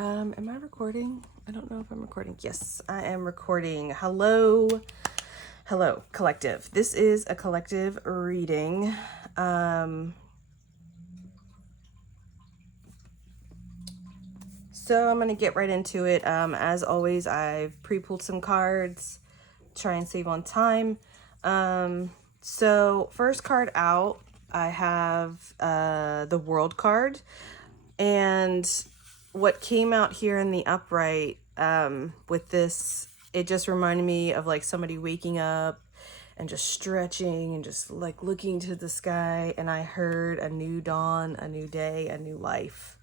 Am I recording? I don't know if I'm recording. Yes, I am recording. Hello, collective. This is a collective reading. So I'm gonna get right into it. As always, I've pre-pulled some cards, try and save on time. So first card out, I have the World card, and what came out here in the upright with this, it just reminded me of like somebody waking up and just stretching and just like looking to the sky, and I heard a new dawn, a new day, a new life.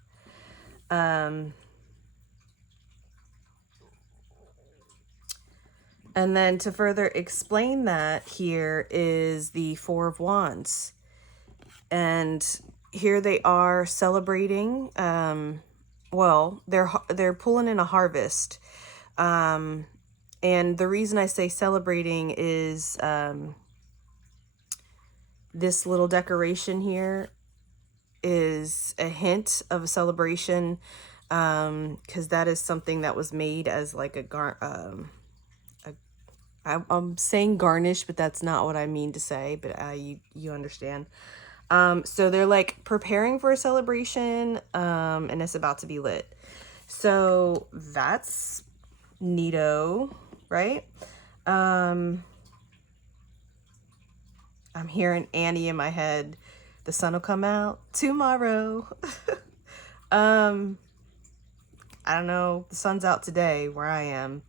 And then to further explain that, here is the Four of Wands. And here they are celebrating. Well, they're pulling in a harvest. And the reason I say celebrating is this little decoration here is a hint of a celebration, because that is something that was made as like I'm saying garnish, but that's not what I mean to say, but you understand. So they're like preparing for a celebration, and it's about to be lit. So that's neato, right? I'm hearing Annie in my head. The sun will come out tomorrow. I don't know. The sun's out today where I am.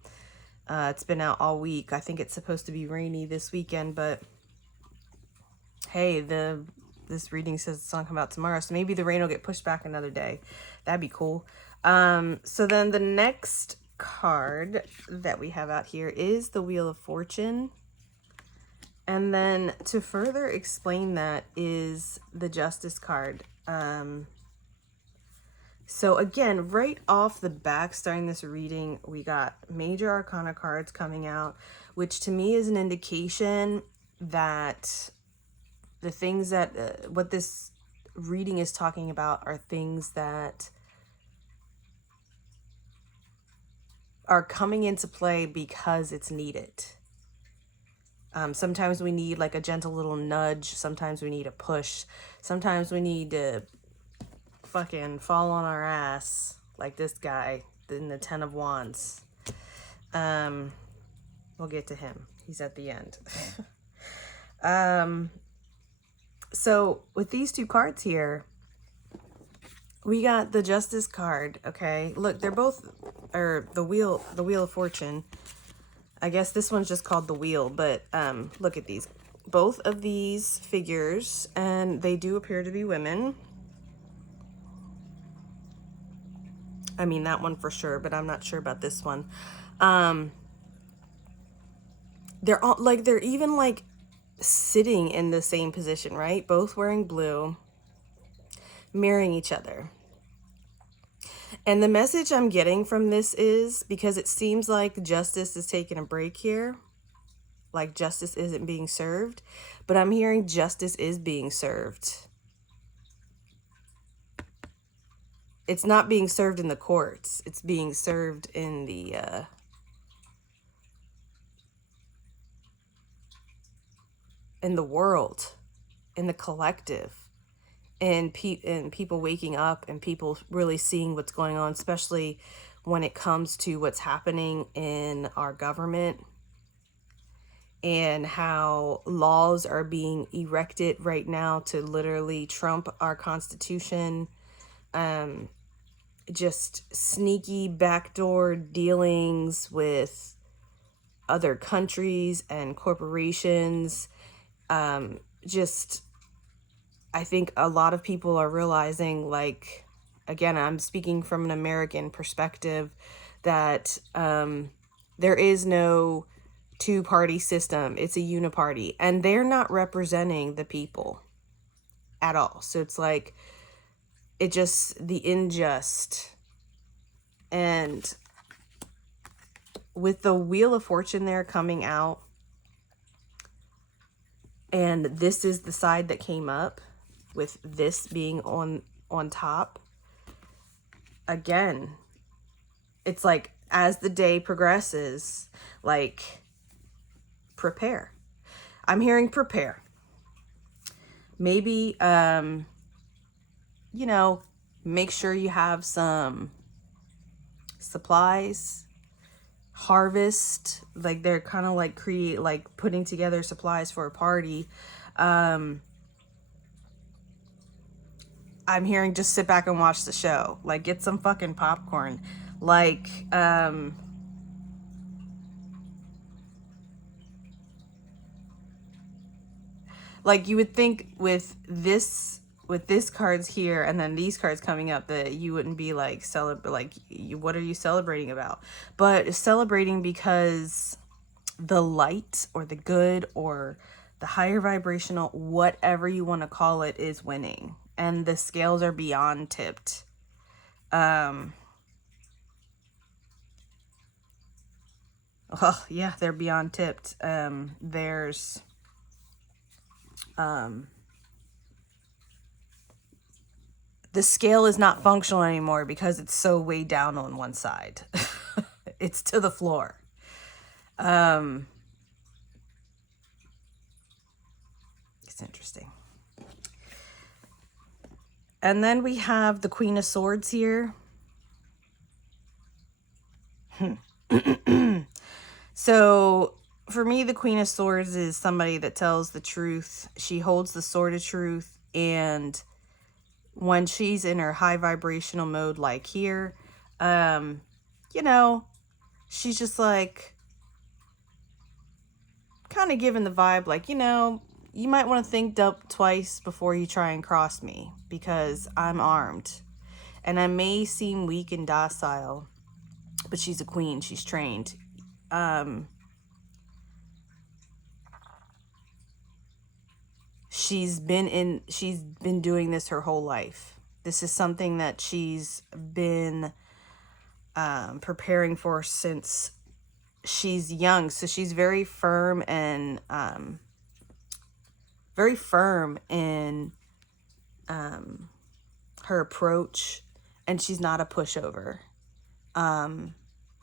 It's been out all week. I think it's supposed to be rainy this weekend, but hey, this reading says the sun come out tomorrow, so maybe the rain will get pushed back another day. That'd be cool. So then the next card that we have out here is the Wheel of Fortune. And then to further explain that is the Justice card. So again, right off the back, starting this reading, we got Major Arcana cards coming out, which to me is an indication that the things that, what this reading is talking about are things that are coming into play because it's needed. Sometimes we need like a gentle little nudge. Sometimes we need a push. Sometimes we need to fucking fall on our ass like this guy in the Ten of Wands. We'll get to him. He's at the end. So with these two cards here, we got the Justice card. Okay, look, they're both, or the Wheel of Fortune. I guess this one's just called the Wheel, but look at these. Both of these figures, and they do appear to be women. I mean, that one for sure, but I'm not sure about this one. They're all like, they're even like sitting in the same position, right? Both wearing blue, mirroring each other. And the message I'm getting from this is, because it seems like justice is taking a break here, like justice isn't being served, but I'm hearing justice is being served. It's not being served in the courts. It's being served in the world, in the collective, and people waking up and people really seeing what's going on, especially when it comes to what's happening in our government and how laws are being erected right now to literally trump our Constitution. Just sneaky backdoor dealings with other countries and corporations. Just, I think a lot of people are realizing, like, again, I'm speaking from an American perspective, that there is no two-party system. It's a uniparty, and they're not representing the people at all. So it's like, it just, the unjust. And with the Wheel of Fortune there coming out, and this is the side that came up, with this being on top, again, it's like as the day progresses, like prepare. I'm hearing prepare. Maybe, you know, make sure you have some supplies, harvest, like they're kind of like putting together supplies for a party. I'm hearing just sit back and watch the show. Like get some fucking popcorn. Like, like you would think with this cards here and then these cards coming up that you wouldn't be like what are you celebrating about? But celebrating because the light or the good or the higher vibrational, whatever you want to call it, is winning and the scales are beyond tipped. Oh yeah, they're beyond tipped. There's the scale is not functional anymore because it's so way down on one side. It's to the floor. It's interesting. And then we have the Queen of Swords here. So for me, the Queen of Swords is somebody that tells the truth. She holds the sword of truth, and when she's in her high vibrational mode, like here, you know, she's just like kind of giving the vibe like, you know, you might want to think twice before you try and cross me because I'm armed and I may seem weak and docile, but she's a queen. She's trained. She's been doing this her whole life. This is something that she's been preparing for since she's young. So she's very firm and very firm in her approach, and she's not a pushover.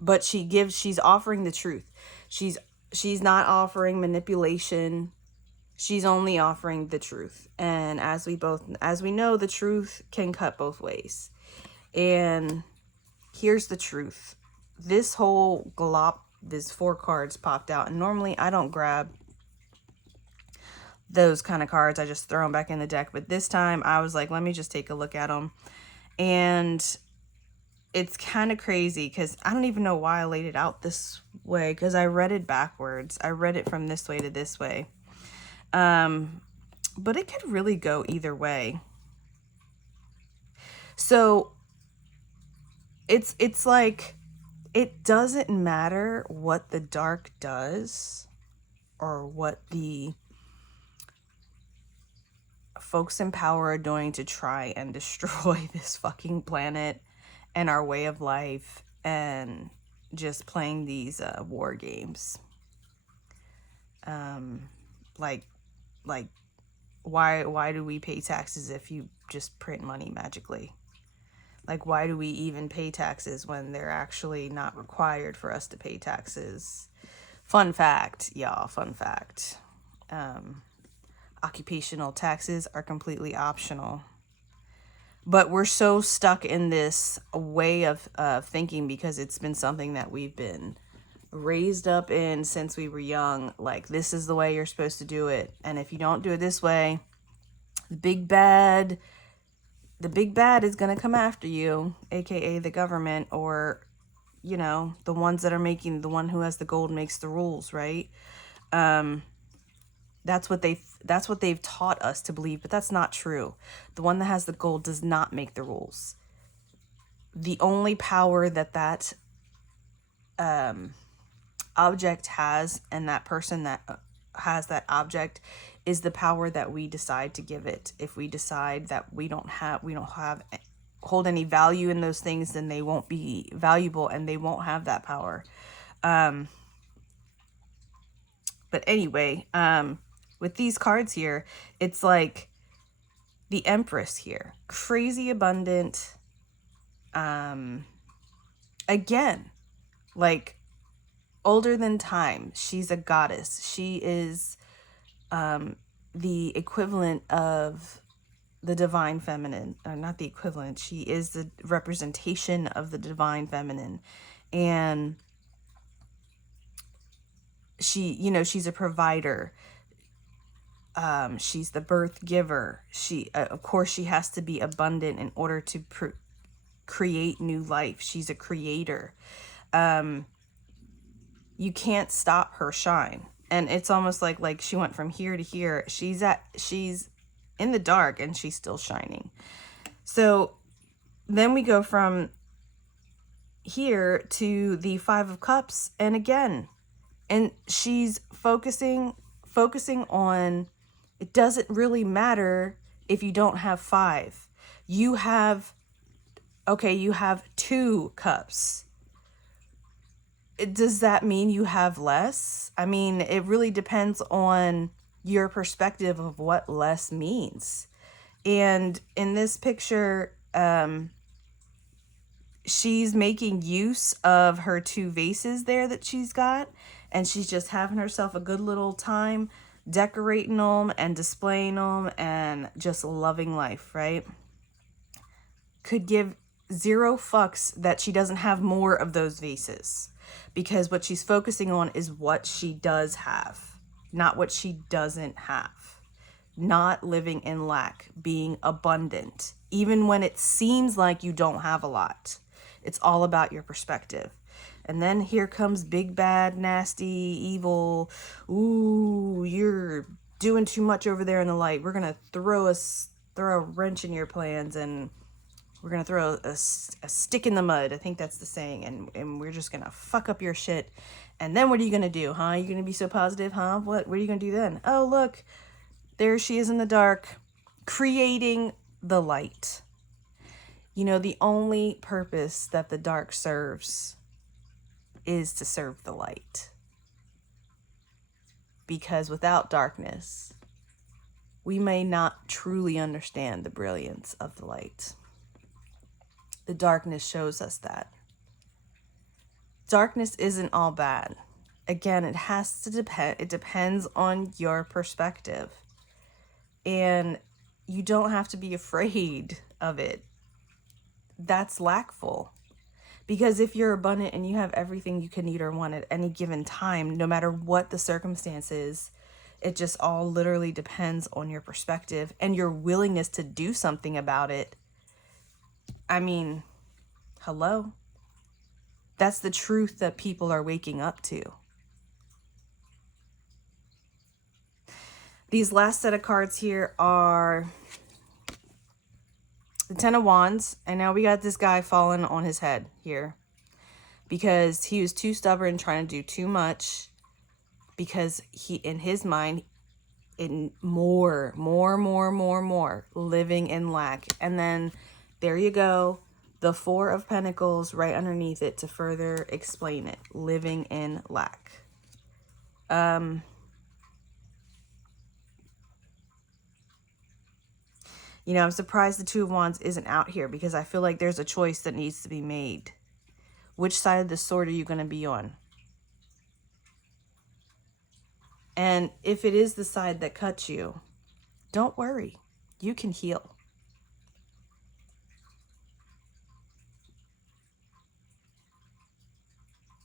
But she's offering the truth. She's not offering manipulation. She's only offering the truth. And as we know, the truth can cut both ways. And here's the truth. This whole glop, this 4 cards popped out. And normally I don't grab those kind of cards. I just throw them back in the deck. But this time I was like, let me just take a look at them. And it's kind of crazy because I don't even know why I laid it out this way, because I read it backwards. I read it from this way to this way. But it could really go either way. So it's like, it doesn't matter what the dark does or what the folks in power are doing to try and destroy this fucking planet and our way of life and just playing these war games. Like why do we pay taxes if you just print money magically? Like, why do we even pay taxes when they're actually not required for us to pay taxes? Fun fact, y'all, fun fact. Occupational taxes are completely optional. But we're so stuck in this way of thinking because it's been something that we've been raised up in since we were young. Like, this is the way you're supposed to do it. And if you don't do it this way, the big bad is going to come after you, aka the government, or, you know, the ones that are making, the one who has the gold makes the rules, right? That's what they've taught us to believe, but that's not true. The one that has the gold does not make the rules. The only power that object has, and that person that has that object, is the power that we decide to give it. If we decide that we don't hold any value in those things, then they won't be valuable and they won't have that power. But anyway, with these cards here, it's like the Empress here, crazy abundant, again, like older than time. She's a goddess. She is the equivalent of the divine feminine, or not the equivalent. She is the representation of the divine feminine. And she, you know, she's a provider. She's the birth giver. She, of course, she has to be abundant in order to create new life. She's a creator. You can't stop her shine. And it's almost like she went from here to here. She's in the dark and she's still shining. So then we go from here to the Five of Cups, and again, and she's focusing on, it doesn't really matter if you don't have five. You have 2 cups. Does that mean you have less? I mean, it really depends on your perspective of what less means. And in this picture, she's making use of her 2 vases there that she's got, and she's just having herself a good little time decorating them and displaying them and just loving life, right? Could give 0 fucks that she doesn't have more of those vases, because what she's focusing on is what she does have, not what she doesn't have. Not living in lack, being abundant, even when it seems like you don't have a lot. It's all about your perspective. And then here comes big, bad, nasty, evil. Ooh, you're doing too much over there in the light. We're going to throw a wrench in your plans, and we're going to throw a stick in the mud. I think that's the saying. And we're just going to fuck up your shit. And then what are you going to do, huh? You're going to be so positive, huh? What are you going to do then? Oh, look, there she is in the dark, creating the light. You know, the only purpose that the dark serves is to serve the light. Because without darkness, we may not truly understand the brilliance of the light. The darkness shows us that. Darkness isn't all bad. Again, it has to depend. It depends on your perspective. And you don't have to be afraid of it. That's lackful. Because if you're abundant and you have everything you can need or want at any given time, no matter what the circumstances, it just all literally depends on your perspective and your willingness to do something about it. I mean, hello? That's the truth that people are waking up to. These last set of cards here are the Ten of Wands, and now we got this guy falling on his head here because he was too stubborn, trying to do too much, because he, in his mind, in more, living in lack. And then there you go, the Four of Pentacles right underneath it to further explain it, living in lack. You know, I'm surprised the Two of Wands isn't out here, because I feel like there's a choice that needs to be made. Which side of the sword are you going to be on? And if it is the side that cuts you, don't worry. You can heal.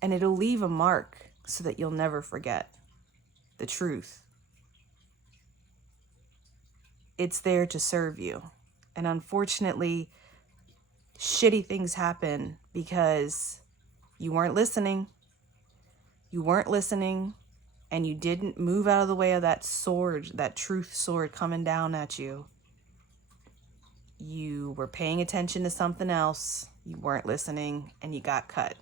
And it'll leave a mark so that you'll never forget the truth. It's there to serve you. And unfortunately, shitty things happen because you weren't listening. You weren't listening, and you didn't move out of the way of that sword, that truth sword coming down at you. You were paying attention to something else. You weren't listening, and you got cut.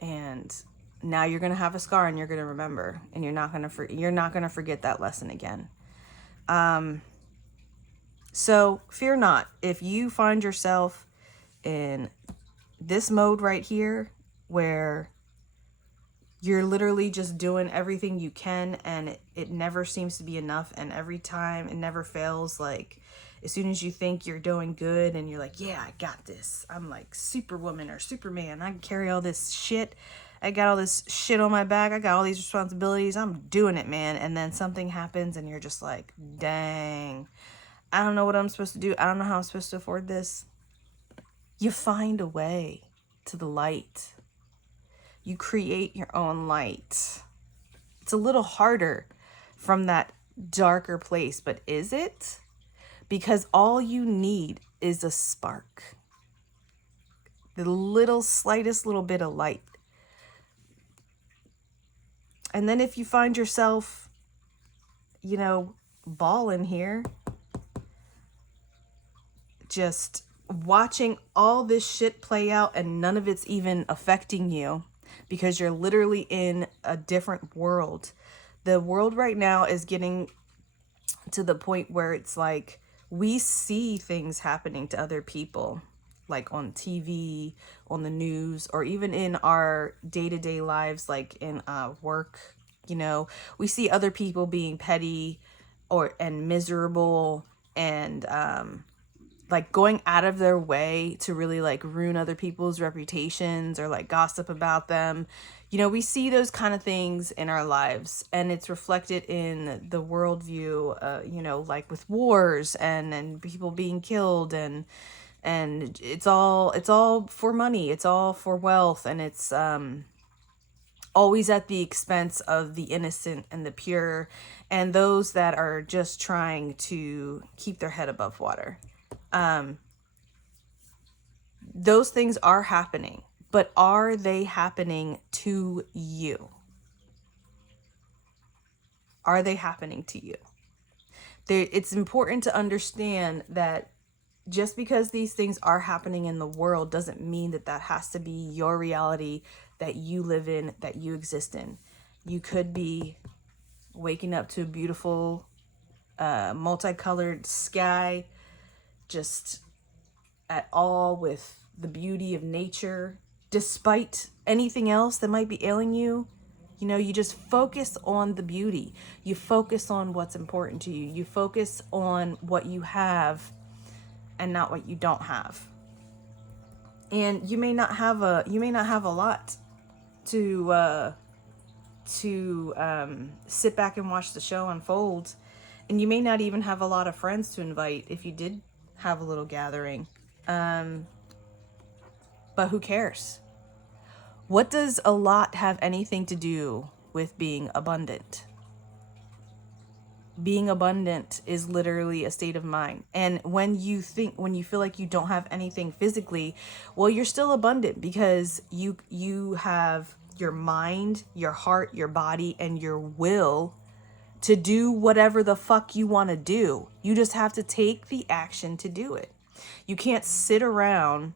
And now you're going to have a scar, and you're going to remember, and you're not going to forget that lesson again. So fear not. If you find yourself in this mode right here, where you're literally just doing everything you can and it never seems to be enough, and every time it never fails, like As soon as you think you're doing good and you're like, yeah, I got this. I'm like Superwoman or Superman. I can carry all this shit. I got all this shit on my back. I got all these responsibilities. I'm doing it, man. And then something happens and you're just like, dang, I don't know what I'm supposed to do. I don't know how I'm supposed to afford this. You find a way to the light. You create your own light. It's a little harder from that darker place, but is it? Because all you need is a spark. The little, slightest little bit of light. And then if you find yourself, you know, balling here, just watching all this shit play out and none of it's even affecting you because you're literally in a different world. The world right now is getting to the point where it's like we see things happening to other people, like on TV, on the news, or even in our day-to-day lives, like in work. You know, we see other people being petty and miserable and like going out of their way to really like ruin other people's reputations or like gossip about them. You know, we see those kind of things in our lives and it's reflected in the worldview, you know, like with wars and people being killed and it's all for money. It's all for wealth. And it's always at the expense of the innocent and the pure and those that are just trying to keep their head above water. Those things are happening, but are they happening to you? Are they happening to you? It's important to understand that just because these things are happening in the world doesn't mean that that has to be your reality that you live in, that you exist in. You could be waking up to a beautiful, multicolored sky, just at all with the beauty of nature, despite anything else that might be ailing you. You know, you just focus on the beauty. You focus on what's important to you. You focus on what you have and not what you don't have. And you may not have a lot to sit back and watch the show unfold. And you may not even have a lot of friends to invite if you did have a little gathering. But who cares? What does a lot have anything to do with being abundant? Being abundant is literally a state of mind. And when you feel like you don't have anything physically, well, you're still abundant because you have your mind, your heart, your body, and your will to do whatever the fuck you want to do. You just have to take the action to do it. You can't sit around.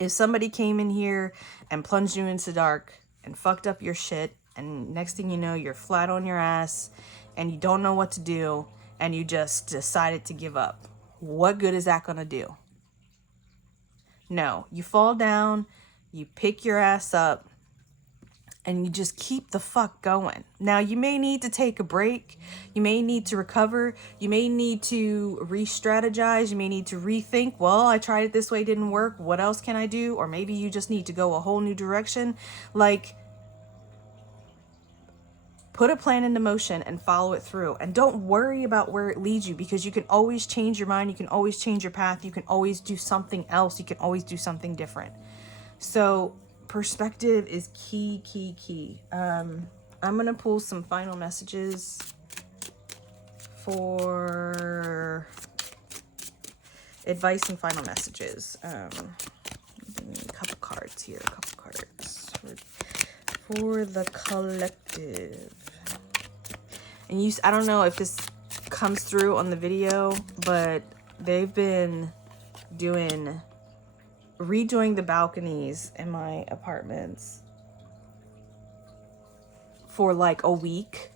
If somebody came in here and plunged you into dark and fucked up your shit, and next thing you know, you're flat on your ass and you don't know what to do and you just decided to give up, what good is that going to do? No, you fall down, you pick your ass up, and you just keep the fuck going. Now, you may need to take a break. You may need to recover. You may need to re-strategize. You may need to rethink, well, I tried it this way, it didn't work. What else can I do? Or maybe you just need to go a whole new direction. Like, put a plan into motion and follow it through. And don't worry about where it leads you because you can always change your mind. You can always change your path. You can always do something else. You can always do something different. So perspective is key. I'm going to pull some final messages for advice and final messages. A couple cards here, for the collective. And I don't know if this comes through on the video, but they've been redoing the balconies in my apartments for like a week.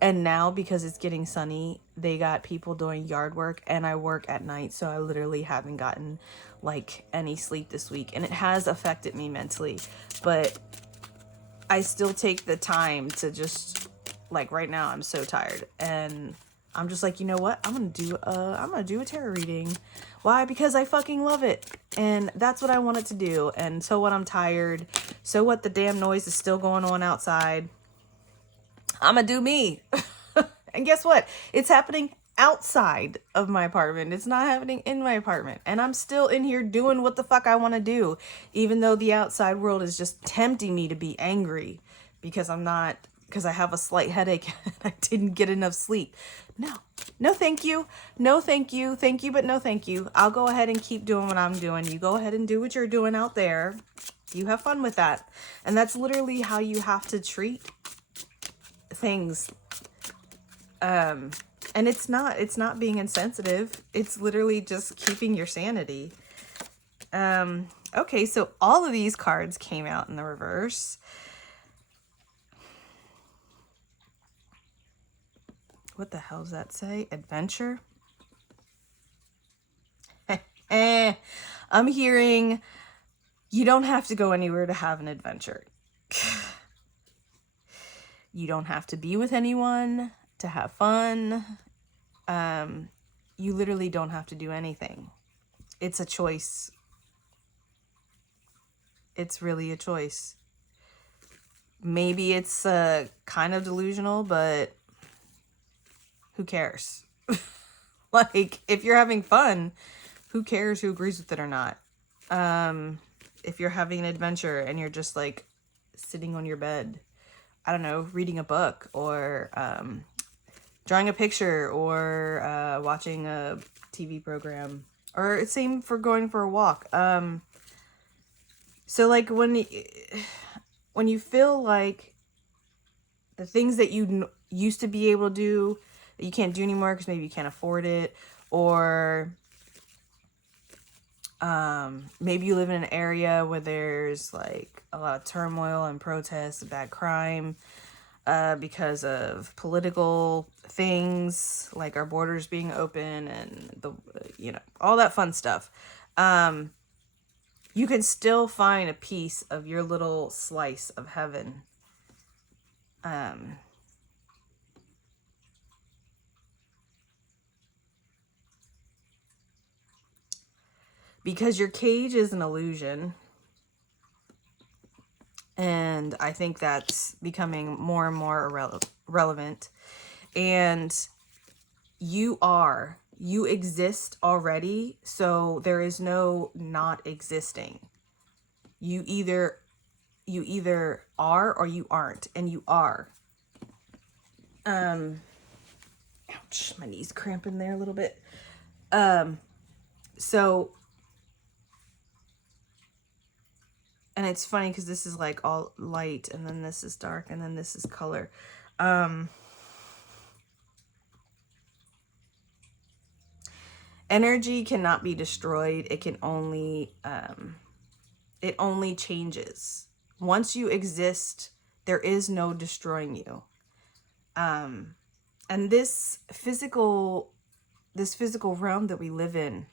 And now, because it's getting sunny, they got people doing yard work, and I work at night, so I literally haven't gotten like any sleep this week, and it has affected me mentally. But I still take the time to just, like, right now I'm so tired and I'm just like, you know what? I'm gonna do a tarot reading. Why? Because I fucking love it. And that's what I wanted to do. And so what, I'm tired. So what, the damn noise is still going on outside. I'm gonna do me. And guess what? It's happening outside of my apartment. It's not happening in my apartment. And I'm still in here doing what the fuck I want to do, even though the outside world is just tempting me to be angry because because I have a slight headache and I didn't get enough sleep. No, thank you. No, thank you. Thank you, but no, thank you. I'll go ahead and keep doing what I'm doing. You go ahead and do what you're doing out there. You have fun with that. And that's literally how you have to treat things. And it's not being insensitive. It's literally just keeping your sanity. Okay, so all of these cards came out in the reverse. What the hell does that say? Adventure? I'm hearing you don't have to go anywhere to have an adventure. You don't have to be with anyone to have fun. You literally don't have to do anything. It's a choice. It's really a choice. Maybe it's kind of delusional, but who cares? Like, if you're having fun, who cares who agrees with it or not? If you're having an adventure and you're just like sitting on your bed, I don't know, reading a book or drawing a picture or watching a TV program, or it's same for going for a walk. So like when you feel like the things that you used to be able to do that you can't do anymore because maybe you can't afford it, or maybe you live in an area where there's like a lot of turmoil and protests, bad crime, because of political things like our borders being open and all that fun stuff. You can still find a piece of your little slice of heaven. Because your cage is an illusion. And I think that's becoming more and more relevant. And you exist already. So there is no not existing. You either are or you aren't, and you are. Ouch, my knee's cramping there a little bit. So, and it's funny because this is like all light, and then this is dark, and then this is color. Energy cannot be destroyed. It can only, it only changes. Once you exist, there is no destroying you. And this physical realm that we live in,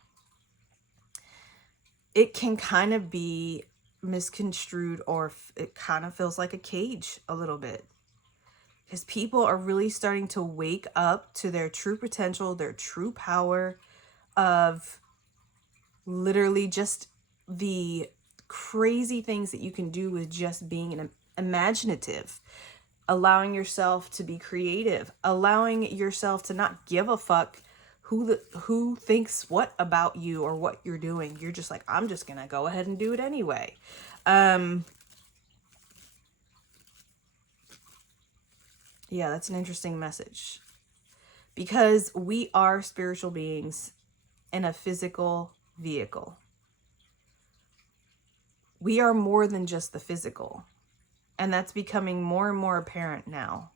it can kind of be misconstrued, or it kind of feels like a cage a little bit, because people are really starting to wake up to their true potential, their true power of literally just the crazy things that you can do with just being an imaginative, allowing yourself to be creative, allowing yourself to not give a fuck who thinks what about you or what you're doing. You're just like, I'm just gonna go ahead and do it anyway. Yeah, that's an interesting message, because we are spiritual beings in a physical vehicle. We are more than just the physical, and that's becoming more and more apparent now.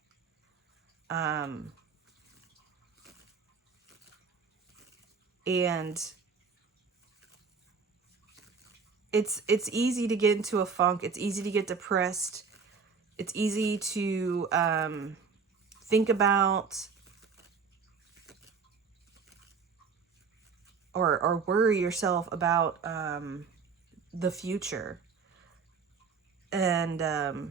And it's easy to get into a funk. It's easy to get depressed. It's easy to think about or worry yourself about the future. And the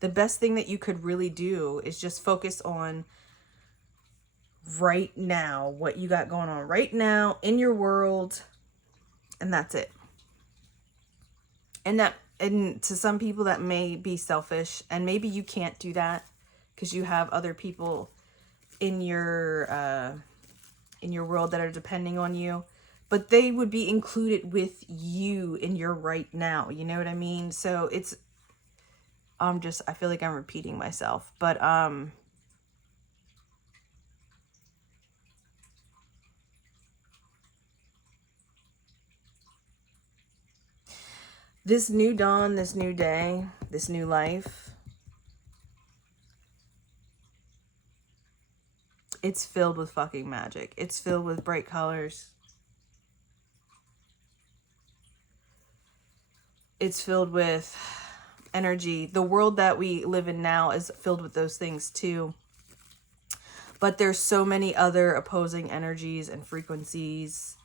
best thing that you could really do is just focus on right now, what you got going on right now in your world, and that's it. And to some people that may be selfish, and maybe you can't do that because you have other people in your world that are depending on you, but they would be included with you in your right now. You know what I mean? So it's I feel like I'm repeating myself, but this new dawn, this new day, this new life, it's filled with fucking magic. It's filled with bright colors. It's filled with energy. The world that we live in now is filled with those things too. But there's so many other opposing energies and frequencies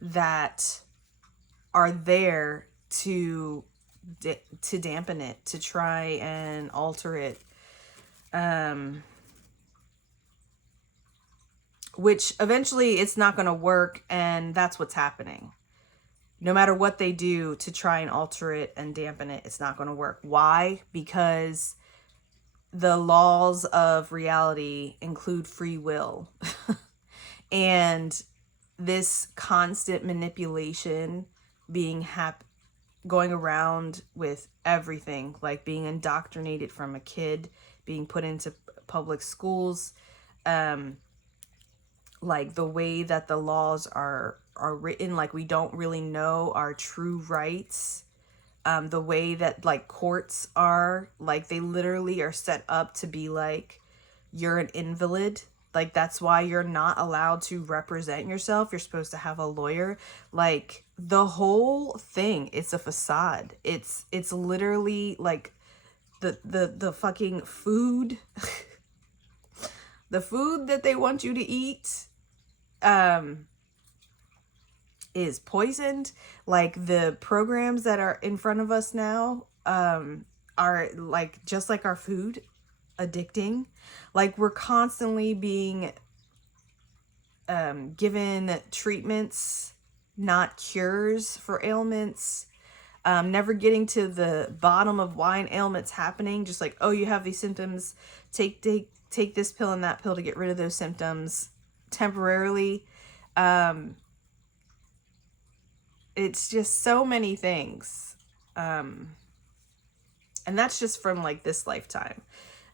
that are there to dampen it, to try and alter it. Which eventually it's not going to work, and that's what's happening. No matter what they do to try and alter it and dampen it, it's not going to work. Why? Because the laws of reality include free will. And this constant manipulation going around with everything, like being indoctrinated from a kid, being put into public schools, like the way that the laws are written, like we don't really know our true rights. The way that like courts are, like they literally are set up to be like, you're an invalid. Like that's why you're not allowed to represent yourself. You're supposed to have a lawyer. Like the whole thing, it's a facade. It's literally like the fucking food, the food that they want you to eat, is poisoned. Like the programs that are in front of us now, are like, just like our food, addicting. Like we're constantly being given treatments, not cures for ailments. Never getting to the bottom of why an ailment's happening. Just like, oh, you have these symptoms, take this pill and that pill to get rid of those symptoms temporarily. It's just so many things. And that's just from like this lifetime.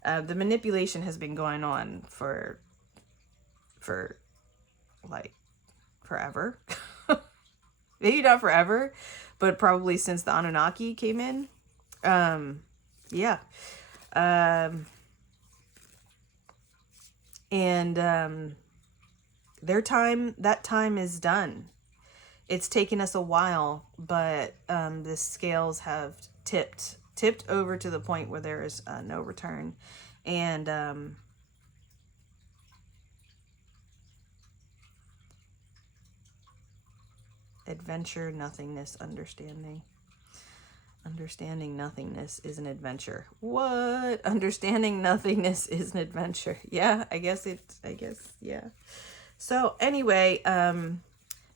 The manipulation has been going on for like forever. Maybe not forever, but probably since the Anunnaki came in. Yeah. And that time is done. It's taken us a while, but the scales have tipped over to the point where there is no return. And adventure, nothingness, understanding. Understanding nothingness is an adventure. What? Understanding nothingness is an adventure. Yeah, I guess, yeah. So anyway,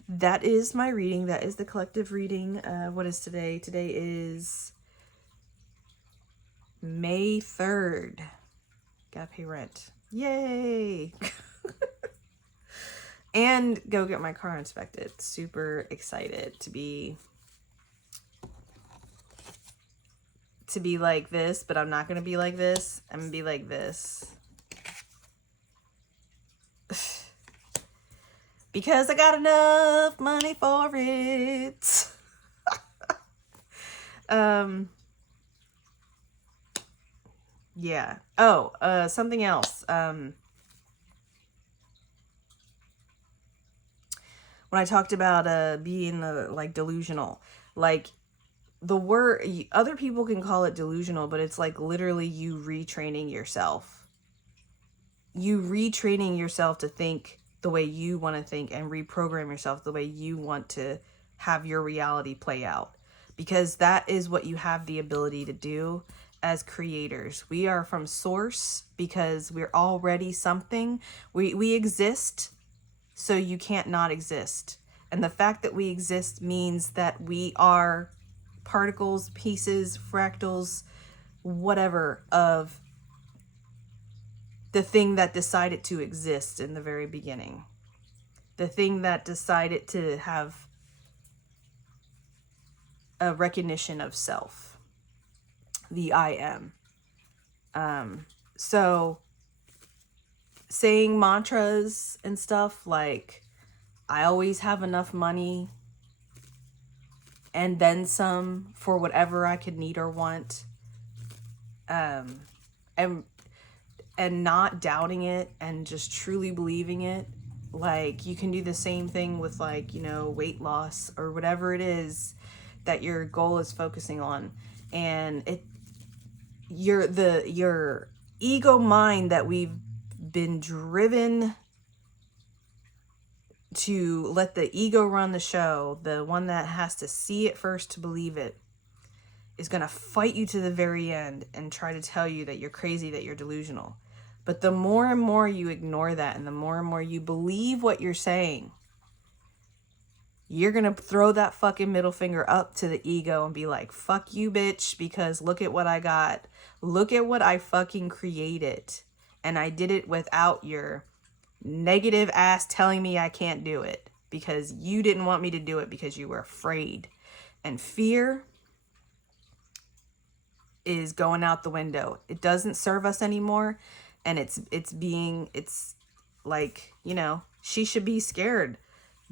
that is my reading. That is the collective reading. What is today? Today is May 3rd. Gotta pay rent. Yay! And go get my car inspected. Super excited to be like this, but I'm not gonna be like this. I'm gonna be like this. Because I got enough money for it. Yeah. Oh, something else. When I talked about being like delusional, like the word, other people can call it delusional, but it's like literally you retraining yourself. You retraining yourself to think the way you want to think and reprogram yourself the way you want to have your reality play out, because that is what you have the ability to do. as creators. We are from source because we're already something. We exist, so you can't not exist. And the fact that we exist means that we are particles, pieces, fractals, whatever, of the thing that decided to exist in the very beginning. The thing that decided to have a recognition of self. The I am. So saying mantras and stuff like, I always have enough money and then some for whatever I could need or want. And not doubting it and just truly believing it. Like, you can do the same thing with, like, you know, weight loss or whatever it is that your goal is focusing on. And your ego mind that we've been driven to let the ego run the show, the one that has to see it first to believe it, is going to fight you to the very end and try to tell you that you're crazy, that you're delusional. But the more and more you ignore that and the more and more you believe what you're saying, you're going to throw that fucking middle finger up to the ego and be like, fuck you, bitch, because look at what I got. Look at what I fucking created. And I did it without your negative ass telling me I can't do it because you didn't want me to do it because you were afraid. And fear is going out the window. It doesn't serve us anymore. And it's like, you know, she should be scared.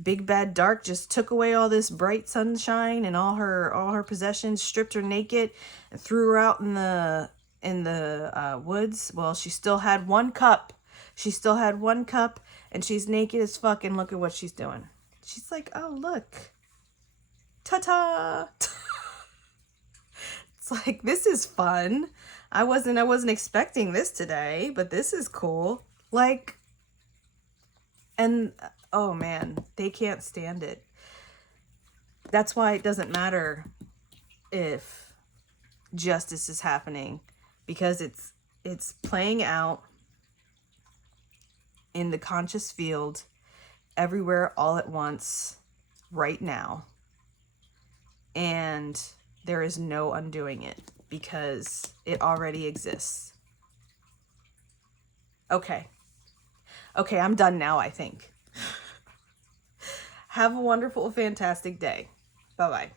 Big Bad Dark just took away all this bright sunshine and all her possessions, stripped her naked and threw her out in the woods. Well, she still had one cup. She still had one cup and she's naked as fuck, and look at what she's doing. She's like, oh, look. Ta-ta. It's like, this is fun. I wasn't expecting this today, but this is cool. Like, and oh man, they can't stand it. That's why it doesn't matter if justice is happening, because it's playing out in the conscious field everywhere all at once right now. And there is no undoing it because it already exists. Okay, I'm done now, I think. Have a wonderful, fantastic day. Bye-bye.